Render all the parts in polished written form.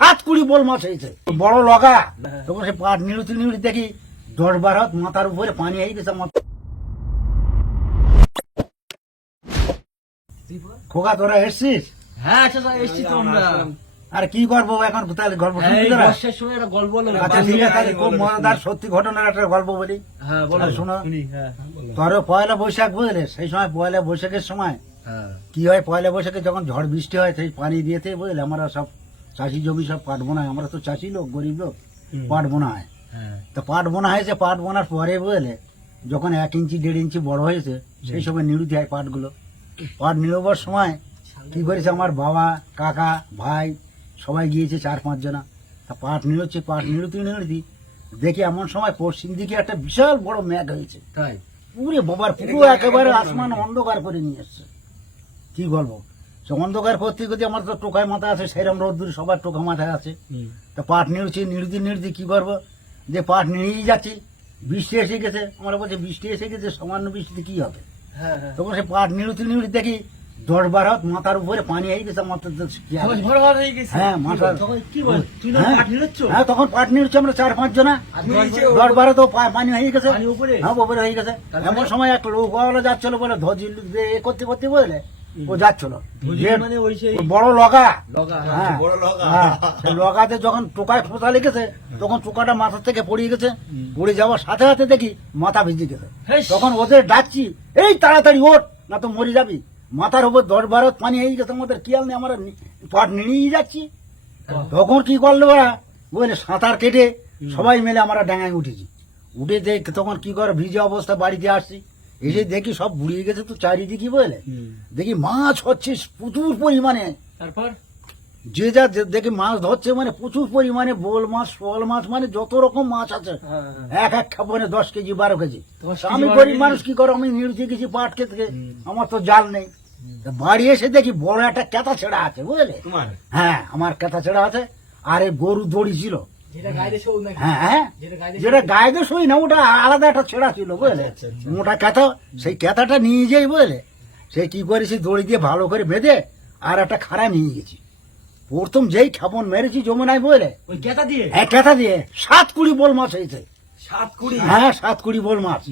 7-20 বোল মাছ হয়েছে, বড় লগা। তখন সে পাট নিড়ুতি নিড়ুতি দেখি 10-12 হাত মাথার উপরে পানি হয়ে গেছে। খোকা তোরা এসছিস? হ্যাঁ আচ্ছা এসছি তো আমরা। আর কি করবো এখন, তাহলে গল্প শুনবি তোরা? বর্ষার সময় একটা গল্প বলো। আচ্ছা ঠিক আছে, তাহলে খুব মজাদার সত্যি ঘটনার একটা গল্প বলি। হ্যাঁ বলো। তাহলে শোনো। হ্যাঁ তোর পয়লা বৈশাখ বুঝলে, সেই সময় পয়লা বৈশাখের সময় হ্যাঁ কি হয়, পয়লা বৈশাখে যখন ঝড় বৃষ্টি হয় সেই পানি দিয়েতে বুঝলে আমরা সব চাষি জমি সব পাট বোনা হয়। আমরা তো চাষি লোক, গরিব লোক, পাট বোনা হয়। হ্যাঁ তো পাট বোনা হয়েছে, পাট বোনার পরে বুঝলে যখন 1 ইঞ্চি 1.5 ইঞ্চি বড় হয়েছে সেই সময় নিড়ুতি হয় পাটগুলো। পাট নিড়োবার সময় কি করেছে আমার বাবা, কাকা, ভাই সবাই গিয়েছে 4-5 জনা। তা পাট নিড়োচ্ছে, পাট নিড়ুতি নিড়ুতি দেখি এমন সময় পশ্চিম দিকে একটা বিশাল বড় মেঘ হয়েছে। তাই পুরে বাবার পুরো একেবারে আসমান অন্ধকার করে নিয়ে এসছে। কি বলবো, সে অন্ধকার করতে করতে আমার তো টোকায় মাথা আছে, সেরম রোদ্দুর সবার টোকা মাথায় আছে। তা পাট নিড়ছি, নিড়ুতি নিড়তি কি করবো, যে পাট নিড়িয়ে যাচ্ছি, বৃষ্টি এসে গেছে। আমরা বলছি বৃষ্টি এসে গেছে, সামান্য বৃষ্টিতে কি হবে। হ্যাঁ তখন সে পাট নিড়ুতি নিড়ুতি দেখি 10-12 হাত মাথার উপরে পানি হয়ে গেছে। আমার তো কি হবে? হ্যাঁ মাথা, কি বল তুই না হ্যাঁ। পাট নিচ্ছ? হ্যাঁ তখন পাট নিড়ছি আমরা 4-5 জনা। আর নিচে 10-12 তো পানি হয়ে গেছে। পানি উপরে? হ্যাঁ উপরে হয়ে গেছে। এমন সময় একটা লোকওয়ালা যাচ্ছিল বলে ধজি এ করতে করতে বুঝলে ও যাচ্ছিল, যে মানে ওই সেই ওই বড় লগা। লগা। হ্যাঁ, হ্যাঁ, সেই লগাতে যখন টোকায় ফোঁটা লেগেছে তখন টোকাটা মাথা থেকে পড়ে গেছে। পড়ে যাওয়ার সাথে সাথে দেখি মাথা ভিজে গেছে। হেস। তখন ওদের ডাকছি, এই তাড়াতাড়ি ওঠ, না তো মরে যাবি। মাথার উপর 10-12 হাত পানি হয়ে গেছে, আমাদের খেয়াল নেই, আমরা পাট নিড়িয়ে যাচ্ছি। তখন কি করলো ওরা বুঝলে, সাঁতার কেটে সবাই মিলে আমরা ডাঙায় উঠেছি। উঠে তখন কি করে ভিজে অবস্থা বাড়িতে আসছি, এসে দেখি সব বুড়িয়ে গেছে তো চারিদিকে বুঝলে। দেখি মাছ হচ্ছে প্রচুর পরিমাণে, তারপর যে যা দেখি মাছ ধরছে মানে প্রচুর পরিমাণে, বোল মাছ, শোল মাছ, মানে যত রকম মাছ আছে এক খাবনে 10 কেজি 12 কেজি। 10 কেজি, আমি 12 গরিব কেজি। মানুষ কি করো, আমি নিড়তে গেছি পাট খেতে, আমার তো জাল নেই। তা বাড়ি এসে দেখি বড় একটা কেতা ছেঁড়া আছে বুঝলে। তোমার হ্যাঁ আমার কেতা ছেঁড়া আছে, আর এই গরু দড়ি ছিল। যেটা গায়ে শোল নাকি? হ্যাঁ হ্যাঁ, যেটা গায়ে দিয়ে শুই না, ওটা আলাদা একটা ছেঁড়া ছিল বুঝলে, আচ্ছা, আচ্ছা। মোটা কেতা। সেই কেতাটা নিয়ে যাই বুঝলে, সে কি করেছি দড়ি দিয়ে ভালো করে বেঁধে আর একটা খাড়া নিয়ে গেছি। প্রথম যেই খাবন মেরেছি যমুনায় বুঝলে, ওই গেতা দিয়ে এক কেতা দিয়ে 7-20 বোল মাছ হয়েছে। 7-20? হ্যাঁ 7-20 বোল মাছ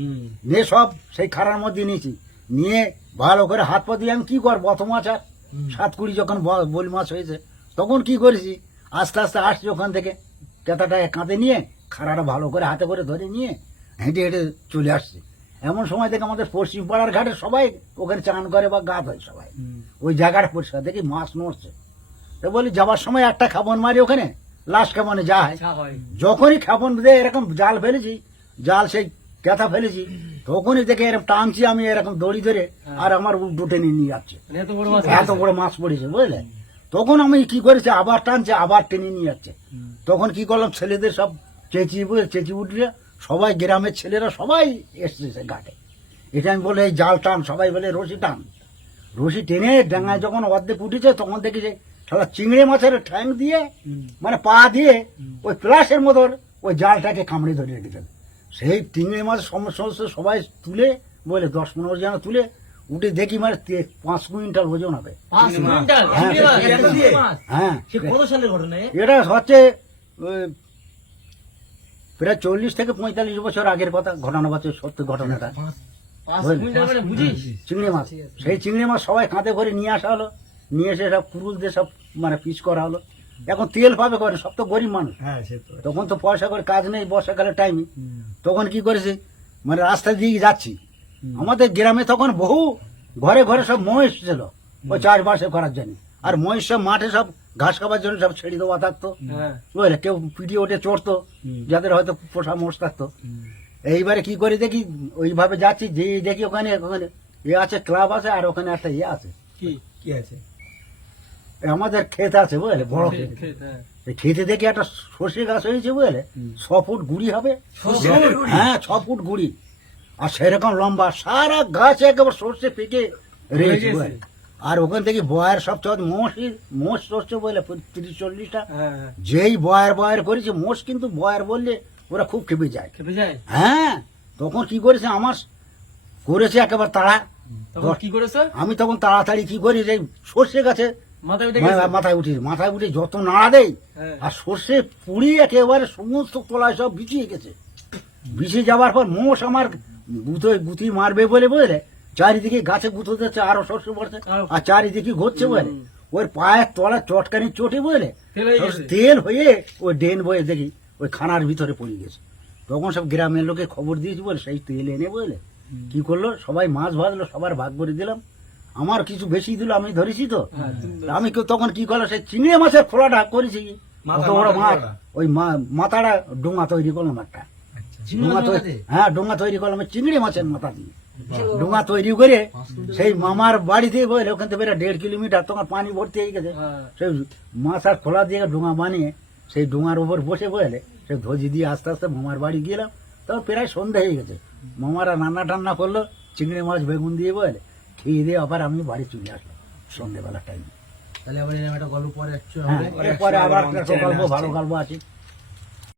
নিয়ে সব সেই খাড়ার মধ্যে নিয়েছি। নিয়ে ভালো করে হাত পা দিয়ে আমি কি করবো, অত মাছ আর 7-20 যখন বোল মাছ হয়েছে, তখন কি করেছি, আস্তে আস্তে আসছি ওখান থেকে, কেতাটা কাঁধে নিয়ে খাড়াটা ভালো করে হাতে করে ধরে নিয়ে হেঁটে হেঁটে চলে আসছি। এমন সময় দেখে আমাদের পশ্চিম পাড়ার ঘাটে সবাই ওখানে চান করে বা গা ধোয় সবাই, ওই জায়গাটা পরিষ্কার, দেখি মাছ নড়ছে। তো বলি যাবার সময় একটা খাবন মারি ওখানে, লাস্ট খাবনে যা হয়। যা হয়। যখনই খাবন দিয়ে এরকম জাল ফেলেছি, জাল সেই কেথা ফেলেছি, তখনই দেখে এরকম টানছি আমি এরকম দড়ি ধরে, আর আমার উল্টো টেনে নিয়ে যাচ্ছে। মানে এত বড় মাছ? এত বড় মাছ পড়েছে বুঝলে। তখন আমি কি করেছি, আবার টানছে, আবার টেনে নিয়ে যাচ্ছে। তখন কি করলাম, ছেলেদের সব চেঁচি উঠলে সবাই, গ্রামের ছেলেরা সবাই এসছে ঘাটে। এটা আমি বলে এই জাল টান, সবাই বলে রশি টান। রশি টেনে ডাঙায় যখন অর্ধেক উঠেছে তখন দেখি যে সারা চিংড়ি মাছের ঠ্যাং দিয়ে, মানে পা দিয়ে ওই প্লাসের মতো ওই জালটাকে কামড়ে ধরে রেখেছে। সেই চিংড়ি মাছ সমস্ত সবাই তুলে বলে 10-15 জন তুলে উঠে দেখি মানে 5 কুইন্টাল ওজন হবে। 5 কুইন্টাল? হ্যাঁ, চিংড়ি মাছ? হ্যাঁ, এত দিয়ে মাছ? হ্যাঁ, সে কত সালের ঘটনা? এটা হচ্ছে প্রায় 40 থেকে 45 বছর আগের কথা, ঘটনা বছর সত্য ঘটনাটা। 5 কুইন্টাল মানে বুঝিস? চিংড়ি মাছ, সেই চিংড়ি মাছ সবাই কাঁধে করে নিয়ে আসা হলো, নিয়ে এসে সব কুরুল দিয়ে সব মানে পিস করা হলো। এখন তেল পাবে করে, সব তো গরিব মানুষ, হ্যাঁ সে তো। তখন তো পয়সা করে কাজ নেই বর্ষাকালের টাইমে। তখন কি করেছে, মানে রাস্তা দিয়ে যাচ্ছি, আমাদের গ্রামে তখন বহু ঘরে ঘরে সব মহিষ ছিল ওই চাষবাসে করার জন্য। আর মহিষ সব মাঠে সব ঘাস খাবার জন্য সব ছেড়ে দেওয়া থাকতো বুঝলে, কেউ পিটিয়ে ওঠে চড়তো, যাদের হয়তো পোষা মোষ থাকতো। এইবারে কি করে দেখি ওইভাবে যাচ্ছি, যে দেখি ওখানে ওখানে এ আছে, ক্লাব আছে, আর ওখানে একটা ইয়ে আছে, কি আছে? আমাদের ক্ষেত আছে বুঝলে, বড় ক্ষেত। এই ক্ষেতে দেখি একটা সর্ষে গাছ হয়েছে বুঝলে, 6 ফুট গুড়ি হবে। হ্যাঁ 6 ফুট গুড়ি, আর সেরকম লম্বা, সারা গাছ একেবারে সর্ষে পেকে রয়েছে বুঝলে। আর ওখান থেকে বয়ের সব মোষ সর্ষে বলে 30-40টা, যেই বয়ের করেছে মোষ, কিন্তু বয়ের বললে ওরা খুব খেপে যায়। হ্যাঁ তখন কি করেছে, আমার করেছে একেবারে তাড়া। তখন কি করেছে? আমি তখন তাড়াতাড়ি কি করি, যে সর্ষে গাছে মাথায় উঠে গেছে মাথায় উঠে যত নাড়া দেয় হ্যাঁ। আর সর্ষে পুড়ি একেবারে সমস্ত তলায় সব বিছিয়ে গেছে। বিছিয়ে যাওয়ার পর মোষ আমার গুতি মারবে বলে বুঝলে চারিদিকে গাছে গুঁতো দিচ্ছে, আরো সর্ষে পড়ছে আর চারিদিকে ঘুরছে বুঝলে, ওর পায়ের তলা চটকানি চটে বুঝলে তেল হয়ে গেছে। তেল হয়ে ওই ড্রেন বয়ে দেখি ওই খানার ভিতরে পড়ে গেছে। তখন সব গ্রামের লোকে খবর দিয়েছি বলে সেই তেল এনে বুঝলে কি করলো, সবাই মাছ ভাজলো, সবার ভাগ করে দিলাম। আমার কিছু বেশি দিল, আমি ধরেছি তো। হ্যাঁ, আমি তখন কি করলো, সেই চিংড়ি মাছের ফোড়াটা করেছি কি মাথা- অত বড় মাথা মাছ, ফোড়া। ওই মাথাটা ডোঙা তৈরি করলাম একটা, ডোঙা তৈরি, হ্যাঁ ডোঙা তৈরি করলাম ওই চিংড়ি মাছের মাথা দিয়ে। ডোঙা তৈরি করে সেই মামার বাড়িতে বলে ওখান থেকে 1.5 কিলোমিটার, তখন পানি ভর্তি হয়ে গেছে, হ্যাঁ। সেই মাছ আর খোলা দিয়ে ডোঙা বানিয়ে সেই ডোঙার উপর বসে বলে সেই ধজি দিয়ে আস্তে আস্তে মামার বাড়ি গেলাম। তখন প্রায় সন্ধ্যা হয়ে গেছে, মামারা রান্না টান্না করলো চিংড়ি মাছ বেগুন দিয়ে বলে, খেয়ে দিয়ে আবার আমি বাড়ি চলে আসলাম সন্ধ্যেবেলা টাইমে। তাহলে আবার এরকম একটা গল্প পরে একটু হ্যাঁ, হবে। এরপরে আবার একটা গল্প, ভালো গল্প আছে।